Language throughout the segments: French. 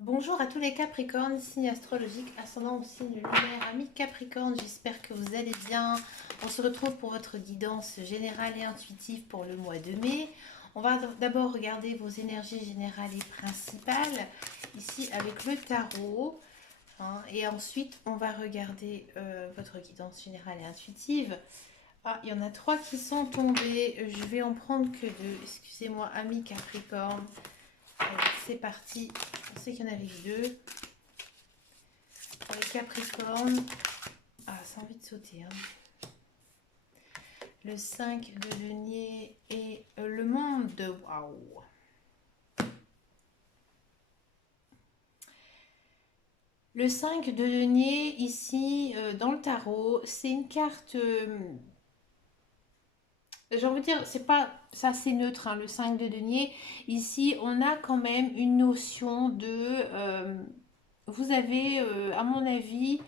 Bonjour à tous les Capricornes, signe astrologique, ascendant au signe lunaire, amis Capricorne, j'espère que vous allez bien. On se retrouve pour votre guidance générale et intuitive pour le mois de mai. On va d'abord regarder vos énergies générales et principales, ici avec le tarot. Et ensuite, on va regarder votre guidance générale et intuitive. Ah, il y en a trois qui sont tombés. Je vais en prendre que deux. Excusez-moi, amis Capricorne. Allez, c'est parti. On sait qu'il y en avait deux. Pour les Capricornes. Ah, ça a envie de sauter. Le 5 de denier et le monde. Waouh. Le 5 de denier, ici, dans le tarot, c'est une carte. J'ai envie de dire, c'est pas ça, c'est neutre, le 5 de denier. Ici, on a quand même une notion de. Vous avez, à mon avis,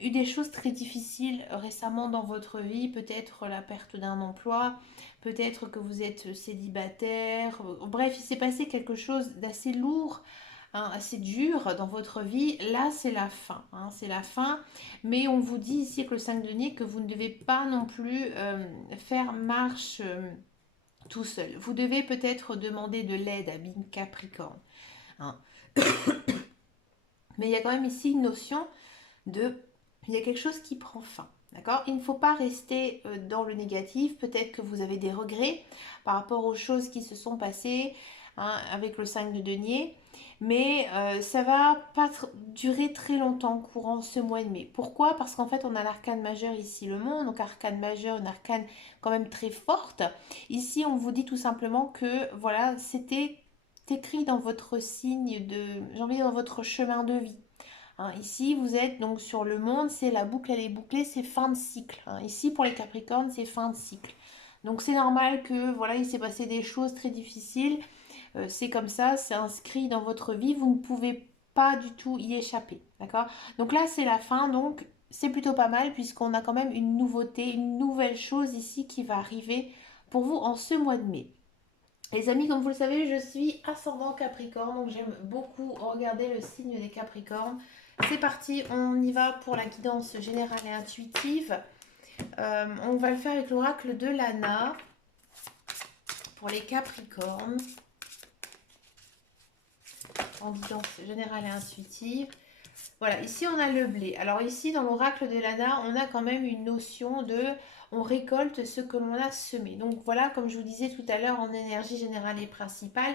eu des choses très difficiles récemment dans votre vie, peut-être la perte d'un emploi, peut-être que vous êtes célibataire, bref, il s'est passé quelque chose d'assez lourd, assez dur dans votre vie. Là, c'est la fin, c'est la fin, mais on vous dit ici avec le 5 de denier que vous ne devez pas non plus faire marche tout seul. Vous devez peut-être demander de l'aide à Bin Capricorne. Hein. Mais il y a quand même ici une notion de il y a quelque chose qui prend fin. D'accord. Il ne faut pas rester dans le négatif. Peut-être que vous avez des regrets par rapport aux choses qui se sont passées avec le 5 de denier. Mais ça va pas durer très longtemps courant ce mois de mai. Pourquoi? Parce qu'en fait, on a l'arcane majeur ici, le monde. Donc, arcane majeur, une arcane quand même très forte. Ici, on vous dit tout simplement que voilà, c'était écrit dans votre signe de, j'ai envie de dire, dans votre chemin de vie. Ici, vous êtes donc sur le monde, c'est la boucle, elle est bouclée, c'est fin de cycle. Ici, pour les Capricornes, c'est fin de cycle. Donc, c'est normal que, voilà, il s'est passé des choses très difficiles. C'est comme ça, c'est inscrit dans votre vie. Vous ne pouvez pas du tout y échapper. D'accord. Donc là, c'est la fin. Donc, c'est plutôt pas mal puisqu'on a quand même une nouveauté, une nouvelle chose ici qui va arriver pour vous en ce mois de mai. Les amis, comme vous le savez, je suis ascendant Capricorne, donc j'aime beaucoup regarder le signe des Capricornes. C'est parti, on y va pour la guidance générale et intuitive. On va le faire avec l'oracle de Lana pour les Capricornes en guidance générale et intuitive. Voilà, ici on a le blé. Alors ici dans l'oracle de Lana, on a quand même une notion de on récolte ce que l'on a semé. Donc voilà, comme je vous disais tout à l'heure en énergie générale et principale,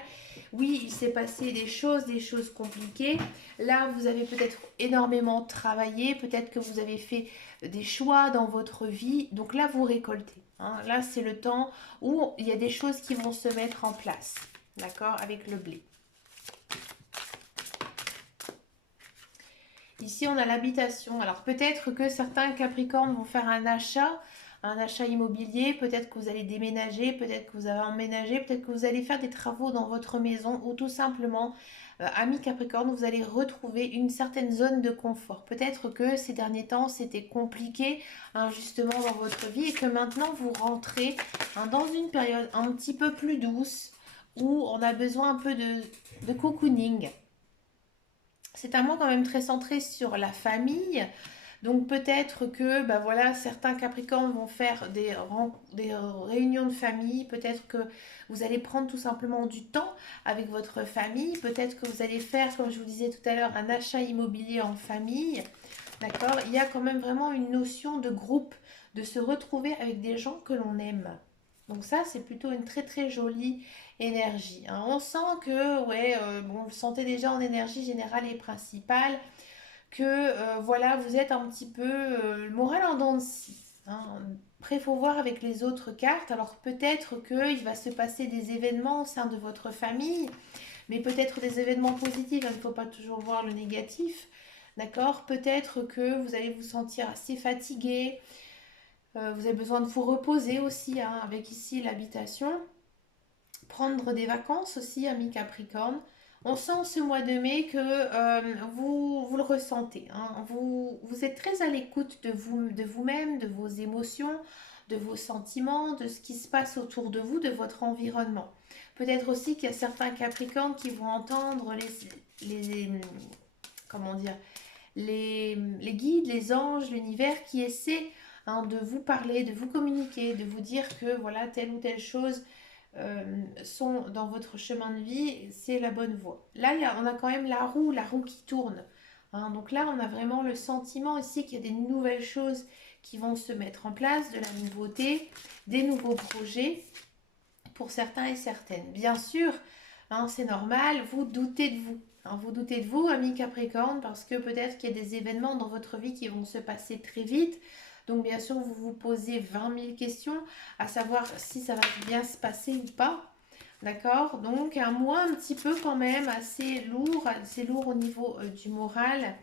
oui, il s'est passé des choses compliquées. Là, vous avez peut-être énormément travaillé, peut-être que vous avez fait des choix dans votre vie. Donc là, vous récoltez. Là, c'est le temps où il y a des choses qui vont se mettre en place. D'accord? Avec le blé. Ici, on a l'habitation. Alors, peut-être que certains Capricornes vont faire un achat immobilier. Peut-être que vous allez déménager, peut-être que vous allez emménager, peut-être que vous allez faire des travaux dans votre maison ou tout simplement, amis Capricorne, vous allez retrouver une certaine zone de confort. Peut-être que ces derniers temps, c'était compliqué, justement, dans votre vie et que maintenant, vous rentrez dans une période un petit peu plus douce où on a besoin un peu de cocooning. C'est un mois quand même très centré sur la famille. Donc peut-être que bah voilà, certains Capricornes vont faire des réunions de famille. Peut-être que vous allez prendre tout simplement du temps avec votre famille. Peut-être que vous allez faire, comme je vous disais tout à l'heure, un achat immobilier en famille. D'accord. Il y a quand même vraiment une notion de groupe, de se retrouver avec des gens que l'on aime. Donc ça, c'est plutôt une très très jolie énergie. On sent que, ouais, bon, vous le sentez déjà en énergie générale et principale, que voilà, vous êtes un petit peu le moral en dents de scie. Après, il faut voir avec les autres cartes. Alors peut-être qu'il va se passer des événements au sein de votre famille, mais peut-être des événements positifs. Il ne faut pas toujours voir le négatif. D'accord. Peut-être que vous allez vous sentir assez fatigué. Vous avez besoin de vous reposer aussi, avec ici l'habitation. Prendre des vacances aussi, amis Capricorne. On sent ce mois de mai que vous le ressentez. Vous êtes très à l'écoute de vous-même, de vos émotions, de vos sentiments, de ce qui se passe autour de vous, de votre environnement. Peut-être aussi qu'il y a certains Capricornes qui vont entendre comment dire, les guides, les anges, l'univers qui essaient de vous parler, de vous communiquer, de vous dire que voilà, telle ou telle chose sont dans votre chemin de vie, c'est la bonne voie. Là, on a quand même la roue qui tourne. Donc là, on a vraiment le sentiment ici qu'il y a des nouvelles choses qui vont se mettre en place, de la nouveauté, des nouveaux projets pour certains et certaines. Bien sûr, c'est normal, vous doutez de vous. Vous doutez de vous, amis Capricorne, parce que peut-être qu'il y a des événements dans votre vie qui vont se passer très vite. Donc bien sûr, vous vous posez 20 000 questions, à savoir si ça va bien se passer ou pas. D'accord? Donc un mois un petit peu quand même assez lourd au niveau du moral,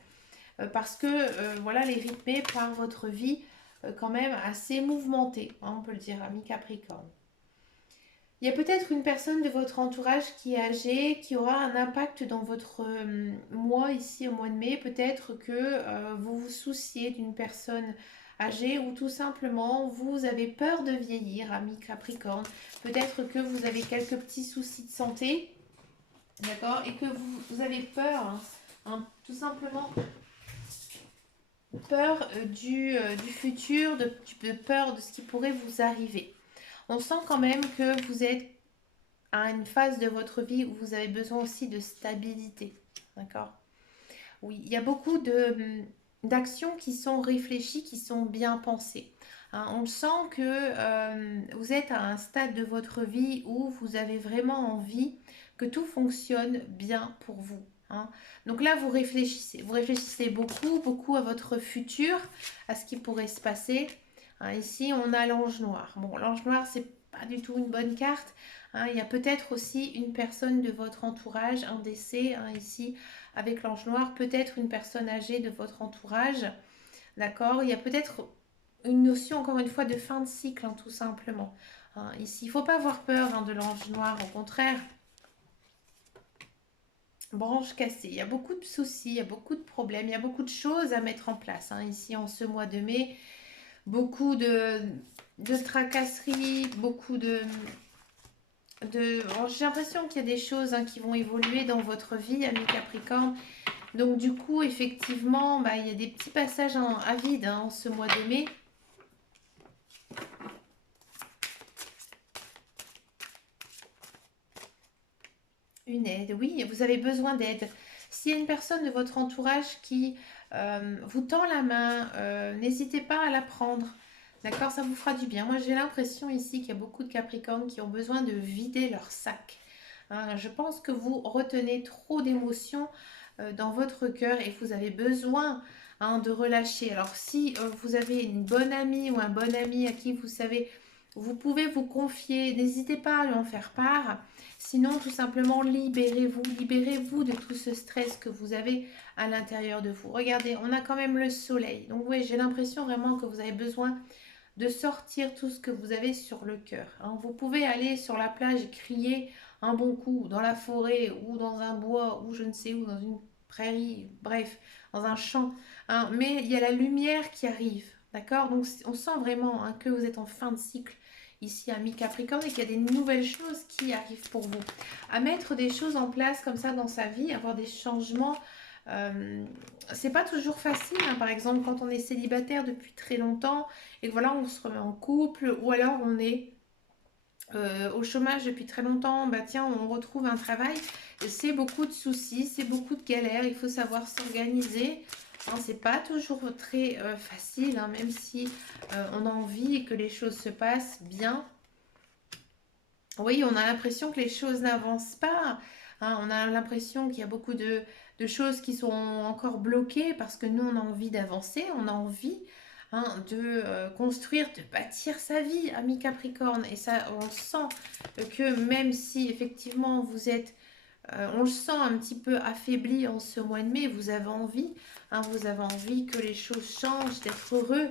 parce que voilà, les rythmés par votre vie quand même assez mouvementée, on peut le dire, amis Capricorne. Il y a peut-être une personne de votre entourage qui est âgée, qui aura un impact dans votre mois ici au mois de mai. Peut-être que vous vous souciez d'une personne âgée ou tout simplement vous avez peur de vieillir, ami Capricorne. Peut-être que vous avez quelques petits soucis de santé, d'accord, et que vous avez peur, tout simplement peur du futur, peur de ce qui pourrait vous arriver. On sent quand même que vous êtes à une phase de votre vie où vous avez besoin aussi de stabilité. D'accord? Oui, il y a beaucoup d'actions qui sont réfléchies, qui sont bien pensées. On sent que vous êtes à un stade de votre vie où vous avez vraiment envie que tout fonctionne bien pour vous. Donc là, vous réfléchissez beaucoup, beaucoup à votre futur, à ce qui pourrait se passer. Ici, on a l'ange noir. Bon, l'ange noir, c'est pas du tout une bonne carte. Il y a peut-être aussi une personne de votre entourage, un décès ici avec l'ange noir, peut-être une personne âgée de votre entourage. D'accord? Il y a peut-être une notion, encore une fois, de fin de cycle, tout simplement. Ici, il ne faut pas avoir peur de l'ange noir, au contraire. Branche cassée, il y a beaucoup de soucis, il y a beaucoup de problèmes, il y a beaucoup de choses à mettre en place. Ici, en ce mois de mai, beaucoup de tracasseries, beaucoup j'ai l'impression qu'il y a des choses qui vont évoluer dans votre vie, ami Capricorne. Donc du coup, effectivement, il y a des petits passages à vide en ce mois de mai. Une aide, oui, vous avez besoin d'aide. S'il y a une personne de votre entourage qui vous tend la main, n'hésitez pas à la prendre. D'accord, ça vous fera du bien. Moi, j'ai l'impression ici qu'il y a beaucoup de Capricornes qui ont besoin de vider leur sac. Je pense que vous retenez trop d'émotions dans votre cœur et vous avez besoin de relâcher. Alors, si vous avez une bonne amie ou un bon ami à qui vous savez, vous pouvez vous confier, n'hésitez pas à lui en faire part. Sinon, tout simplement, libérez-vous de tout ce stress que vous avez à l'intérieur de vous. Regardez, on a quand même le soleil. Donc oui, j'ai l'impression vraiment que vous avez besoin de sortir tout ce que vous avez sur le cœur. Vous pouvez aller sur la plage et crier un bon coup, dans la forêt ou dans un bois ou je ne sais où, dans une prairie, bref, dans un champ. Mais il y a la lumière qui arrive, d'accord? Donc on sent vraiment que vous êtes en fin de cycle ici à mi-Capricorne et qu'il y a des nouvelles choses qui arrivent pour vous. À mettre des choses en place comme ça dans sa vie, avoir des changements, c'est pas toujours facile. Par exemple, quand on est célibataire depuis très longtemps et que voilà, on se remet en couple ou alors on est au chômage depuis très longtemps, tiens, on retrouve un travail, c'est beaucoup de soucis, c'est beaucoup de galères, il faut savoir s'organiser. C'est pas toujours très facile, même si on a envie que les choses se passent bien. Oui, on a l'impression que les choses n'avancent pas. On a l'impression qu'il y a beaucoup de choses qui sont encore bloquées parce que nous, on a envie d'avancer, on a envie de construire, de bâtir sa vie, ami Capricorne. Et ça, on sent que même si effectivement vous êtes, on le sent un petit peu affaibli en ce mois de mai, vous avez envie, vous avez envie que les choses changent, d'être heureux.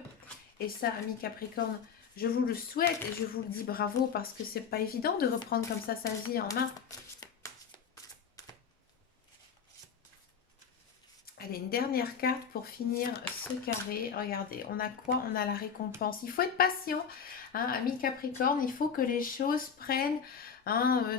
Et ça, ami Capricorne, je vous le souhaite et je vous le dis bravo parce que c'est pas évident de reprendre comme ça sa vie en main. Allez, une dernière carte pour finir ce carré. Regardez, on a quoi? On a la récompense. Il faut être patient, hein, ami Capricorne. Il faut que les choses prennent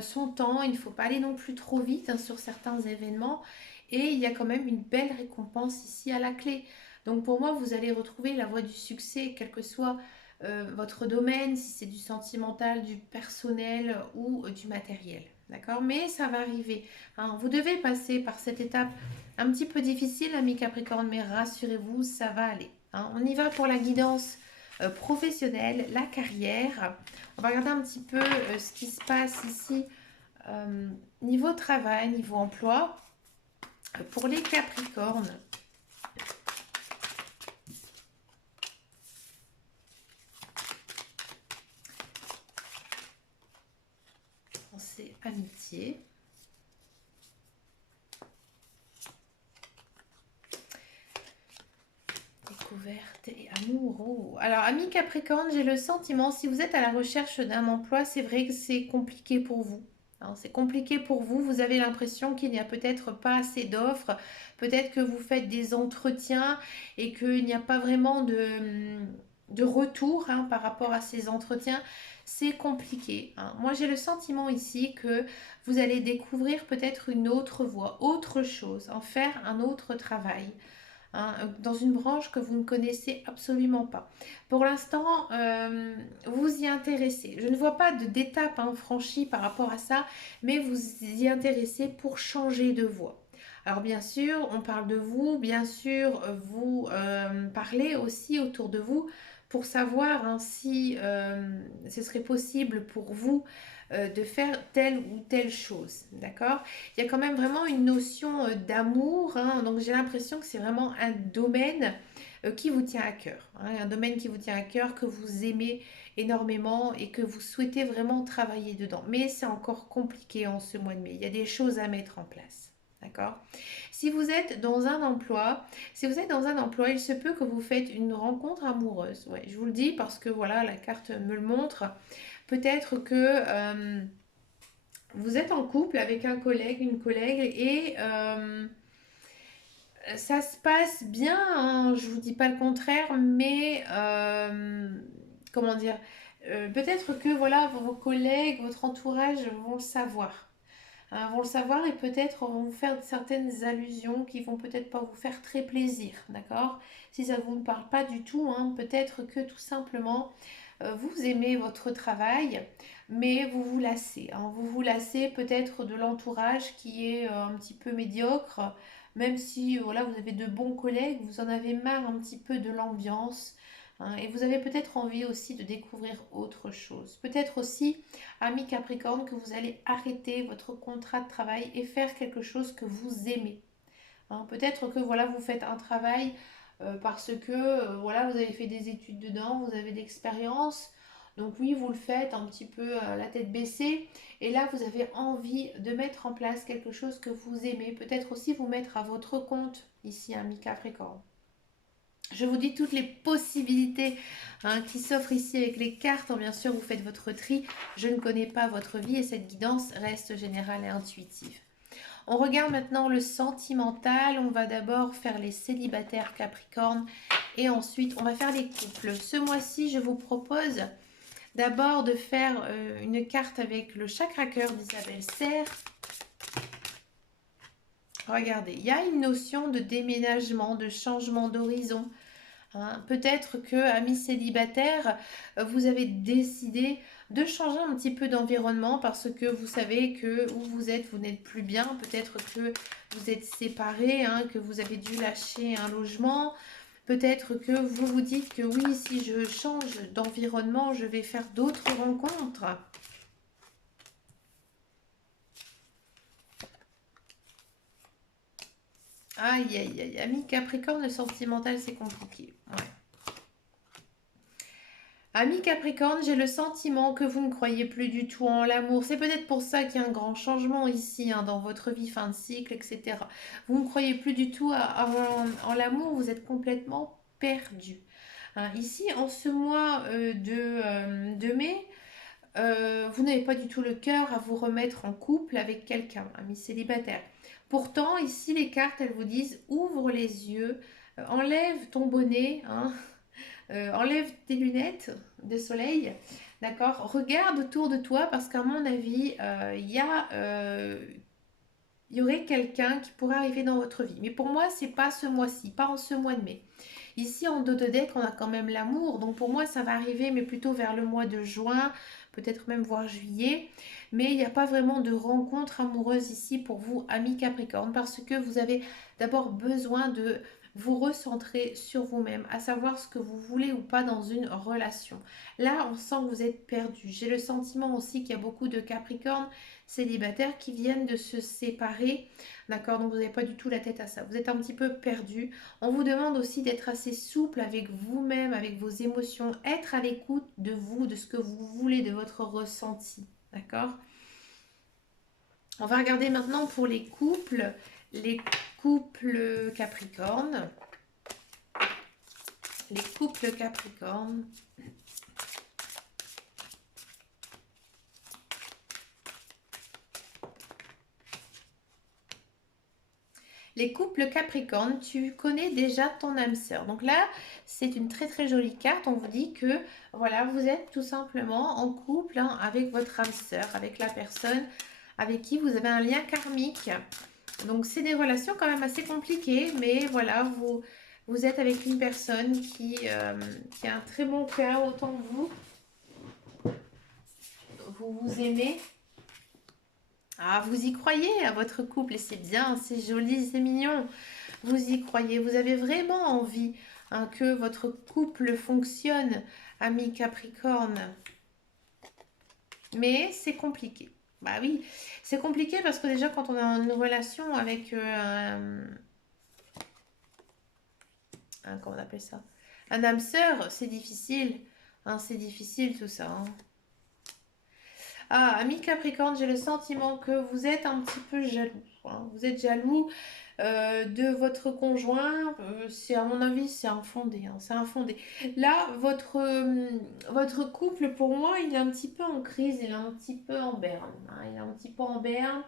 son temps. Il ne faut pas aller non plus trop vite sur certains événements. Et il y a quand même une belle récompense ici à la clé. Donc pour moi, vous allez retrouver la voie du succès, quel que soit votre domaine, si c'est du sentimental, du personnel ou du matériel. D'accord? Mais ça va arriver. Hein. Vous devez passer par cette étape un petit peu difficile, ami Capricorne, mais rassurez-vous, ça va aller. Hein. On y va pour la guidance professionnelle, la carrière. On va regarder un petit peu ce qui se passe ici niveau travail, niveau emploi. Pour les Capricornes, c'est amitié. Découverte et amour. Oh. Alors, ami Capricorne, j'ai le sentiment, si vous êtes à la recherche d'un emploi, c'est vrai que c'est compliqué pour vous. Hein, c'est compliqué pour vous. Vous avez l'impression qu'il n'y a peut-être pas assez d'offres. Peut-être que vous faites des entretiens et qu'il n'y a pas vraiment de retour par rapport à ces entretiens. C'est compliqué. Hein. Moi, j'ai le sentiment ici que vous allez découvrir peut-être une autre voie, autre chose, en faire un autre travail. Hein, dans une branche que vous ne connaissez absolument pas. Pour l'instant, vous y intéressez. Je ne vois pas d'étape franchie par rapport à ça, mais vous y intéressez pour changer de voie. Alors bien sûr, on parle de vous, bien sûr, vous parlez aussi autour de vous pour savoir si ce serait possible pour vous de faire telle ou telle chose, d'accord? Il y a quand même vraiment une notion d'amour, hein, donc j'ai l'impression que c'est vraiment un domaine qui vous tient à cœur, hein, un domaine qui vous tient à cœur, que vous aimez énormément et que vous souhaitez vraiment travailler dedans. Mais c'est encore compliqué en ce mois de mai, il y a des choses à mettre en place. D'accord? Si vous êtes dans un emploi, il se peut que vous faites une rencontre amoureuse. Ouais, je vous le dis parce que voilà, la carte me le montre. Peut-être que vous êtes en couple avec un collègue, une collègue, et ça se passe bien, hein, je vous dis pas le contraire, mais comment dire, peut-être que voilà, vos collègues, votre entourage vont le savoir. Hein, vont le savoir et peut-être vont vous faire certaines allusions qui vont peut-être pas vous faire très plaisir, d'accord? Si ça ne vous parle pas du tout, hein, peut-être que tout simplement vous aimez votre travail, mais vous vous lassez. Hein. Vous vous lassez peut-être de l'entourage qui est un petit peu médiocre, même si voilà, vous avez de bons collègues, vous en avez marre un petit peu de l'ambiance. Hein, et vous avez peut-être envie aussi de découvrir autre chose. Peut-être aussi, ami Capricorne, que vous allez arrêter votre contrat de travail et faire quelque chose que vous aimez. Hein, peut-être que voilà, vous faites un travail parce que voilà, vous avez fait des études dedans, vous avez d'expérience. Donc oui, vous le faites un petit peu la tête baissée. Et là, vous avez envie de mettre en place quelque chose que vous aimez. Peut-être aussi vous mettre à votre compte ici, ami Capricorne. Je vous dis toutes les possibilités qui s'offrent ici avec les cartes. Bien sûr, vous faites votre tri. Je ne connais pas votre vie et cette guidance reste générale et intuitive. On regarde maintenant le sentimental. On va d'abord faire les célibataires Capricorne et ensuite on va faire les couples. Ce mois-ci, je vous propose d'abord de faire une carte avec le chakra cœur d'Isabelle Serre. Regardez, il y a une notion de déménagement, de changement d'horizon. Hein. Peut-être que, amis célibataires, vous avez décidé de changer un petit peu d'environnement parce que vous savez que où vous êtes, vous n'êtes plus bien. Peut-être que vous êtes séparés, hein, que vous avez dû lâcher un logement. Peut-être que vous vous dites que oui, si je change d'environnement, je vais faire d'autres rencontres. Aïe, aïe, aïe. Ami Capricorne, le sentimental, c'est compliqué. Ouais. Ami Capricorne, j'ai le sentiment que vous ne croyez plus du tout en l'amour. C'est peut-être pour ça qu'il y a un grand changement ici dans votre vie, fin de cycle, etc. Vous ne croyez plus du tout en l'amour, vous êtes complètement perdu. Hein, ici, en ce mois de mai, vous n'avez pas du tout le cœur à vous remettre en couple avec quelqu'un, ami célibataire. Pourtant, ici, les cartes, elles vous disent, ouvre les yeux, enlève ton bonnet, hein, enlève tes lunettes de soleil, d'accord? Regarde autour de toi parce qu'à mon avis, il y aurait quelqu'un qui pourrait arriver dans votre vie. Mais pour moi, c'est pas ce mois-ci, pas en ce mois de mai. Ici, en dos de deck, on a quand même l'amour. Donc pour moi, ça va arriver, mais plutôt vers le mois de juin, peut-être même voire juillet. Mais il n'y a pas vraiment de rencontre amoureuse ici pour vous, amis Capricorne, parce que vous avez d'abord besoin de vous recentrer sur vous-même, à savoir ce que vous voulez ou pas dans une relation. Là, on sent que vous êtes perdu. J'ai le sentiment aussi qu'il y a beaucoup de Capricornes célibataires qui viennent de se séparer. D'accord? Donc vous n'avez pas du tout la tête à ça. Vous êtes un petit peu perdu. On vous demande aussi d'être assez souple avec vous-même, avec vos émotions, être à l'écoute de vous, de ce que vous voulez, de votre ressenti. D'accord? On va regarder maintenant pour les couples Capricorne. Les couples Capricorne. Les couples Capricorne, tu connais déjà ton âme sœur. Donc là, c'est une très très jolie carte. On vous dit que voilà, vous êtes tout simplement en couple hein, avec votre âme sœur, avec la personne avec qui vous avez un lien karmique. Donc c'est des relations quand même assez compliquées, mais voilà, vous êtes avec une personne qui a un très bon cœur, autant que vous vous aimez. Ah, vous y croyez à votre couple et c'est bien, c'est joli, c'est mignon. Vous y croyez, vous avez vraiment envie hein, que votre couple fonctionne, ami Capricorne. Mais c'est compliqué. Bah oui, c'est compliqué parce que déjà quand on a une relation avec comment on appelle ça? Un âme sœur, c'est difficile. Hein, c'est difficile tout ça. Hein. Ah, ami Capricorne, j'ai le sentiment que vous êtes un petit peu jaloux. Hein. Vous êtes jaloux de votre conjoint. C'est à mon avis, c'est infondé. Hein, c'est infondé. Là, votre couple, pour moi, il est un petit peu en crise. Il est un petit peu en berne. Hein, il est un petit peu en berne.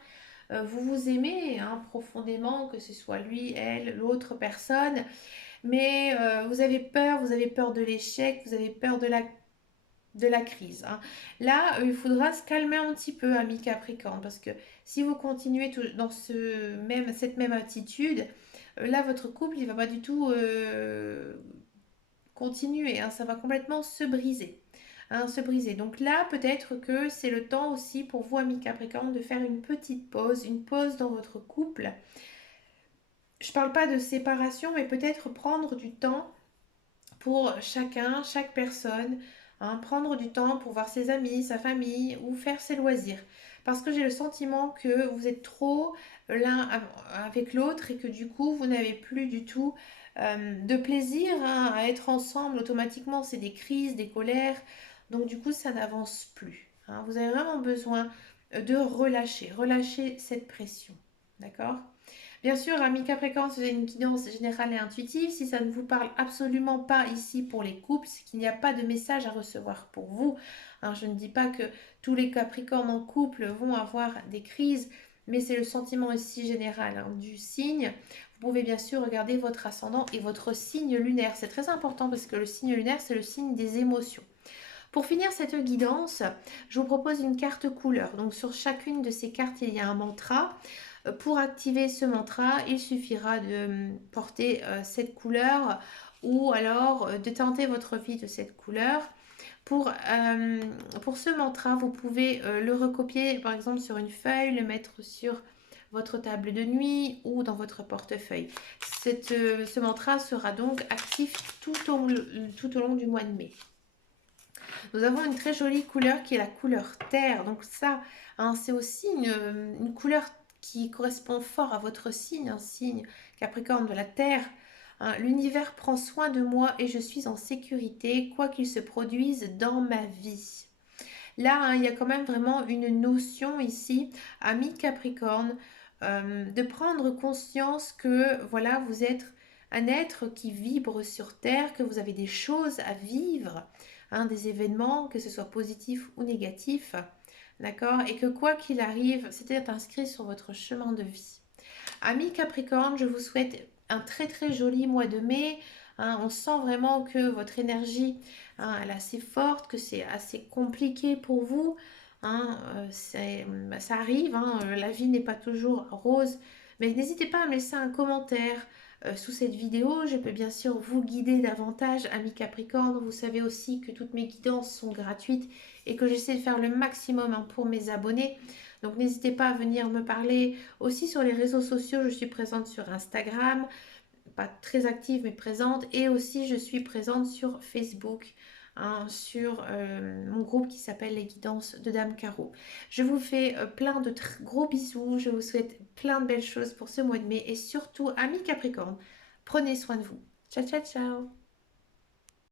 Vous vous aimez hein, profondément, que ce soit lui, elle, l'autre personne. Mais vous avez peur de l'échec, vous avez peur de la crise. Hein. Là, il faudra se calmer un petit peu, ami Capricorne, parce que si vous continuez dans cette même attitude, là, votre couple, il va pas du tout continuer. Hein. Ça va complètement se briser. Hein, se briser. Donc là, peut-être que c'est le temps aussi pour vous, ami Capricorne, de faire une pause dans votre couple. Je parle pas de séparation, mais peut-être prendre du temps pour chacun, chaque personne, hein, prendre du temps pour voir ses amis, sa famille ou faire ses loisirs. Parce que j'ai le sentiment que vous êtes trop l'un avec l'autre et que du coup vous n'avez plus du tout de plaisir hein, à être ensemble. Automatiquement, c'est des crises, des colères. Donc du coup, ça n'avance plus. Hein. Vous avez vraiment besoin de relâcher cette pression. D'accord? Bien sûr, ami Capricorne, c'est une guidance générale et intuitive. Si ça ne vous parle absolument pas ici pour les couples, c'est qu'il n'y a pas de message à recevoir pour vous. Hein, je ne dis pas que tous les Capricornes en couple vont avoir des crises, mais c'est le sentiment aussi général hein, du signe. Vous pouvez bien sûr regarder votre ascendant et votre signe lunaire. C'est très important parce que le signe lunaire, c'est le signe des émotions. Pour finir cette guidance, je vous propose une carte couleur. Donc sur chacune de ces cartes, il y a un mantra. Pour activer ce mantra, il suffira de porter cette couleur ou alors de teinter votre vie de cette couleur. Pour ce mantra, vous pouvez le recopier par exemple sur une feuille, le mettre sur votre table de nuit ou dans votre portefeuille. Ce mantra sera donc actif tout au long du mois de mai. Nous avons une très jolie couleur qui est la couleur terre. Donc ça, hein, c'est aussi une couleur qui correspond fort à votre signe, un signe Capricorne de la terre. Hein. L'univers prend soin de moi et je suis en sécurité, quoi qu'il se produise dans ma vie. Là, hein, il y a quand même vraiment une notion ici, ami Capricorne, de prendre conscience que voilà, vous êtes un être qui vibre sur Terre, que vous avez des choses à vivre, hein, des événements, que ce soit positifs ou négatifs, d'accord, et que quoi qu'il arrive, c'était inscrit sur votre chemin de vie. Amis Capricorne, je vous souhaite un très très joli mois de mai. Hein. On sent vraiment que votre énergie, hein, elle est assez forte, que c'est assez compliqué pour vous. Hein. Ça arrive, hein, la vie n'est pas toujours rose. Mais n'hésitez pas à me laisser un commentaire sous cette vidéo. Je peux bien sûr vous guider davantage, amis Capricorne. Vous savez aussi que toutes mes guidances sont gratuites et que j'essaie de faire le maximum, hein, pour mes abonnés. Donc n'hésitez pas à venir me parler aussi sur les réseaux sociaux. Je suis présente sur Instagram, pas très active mais présente. Et aussi je suis présente sur Facebook, hein, sur mon groupe qui s'appelle Les Guidances de Dame Caro. Je vous fais plein de gros bisous. Je vous souhaite plein de belles choses pour ce mois de mai. Et surtout, amis Capricorne, prenez soin de vous. Ciao, ciao, ciao.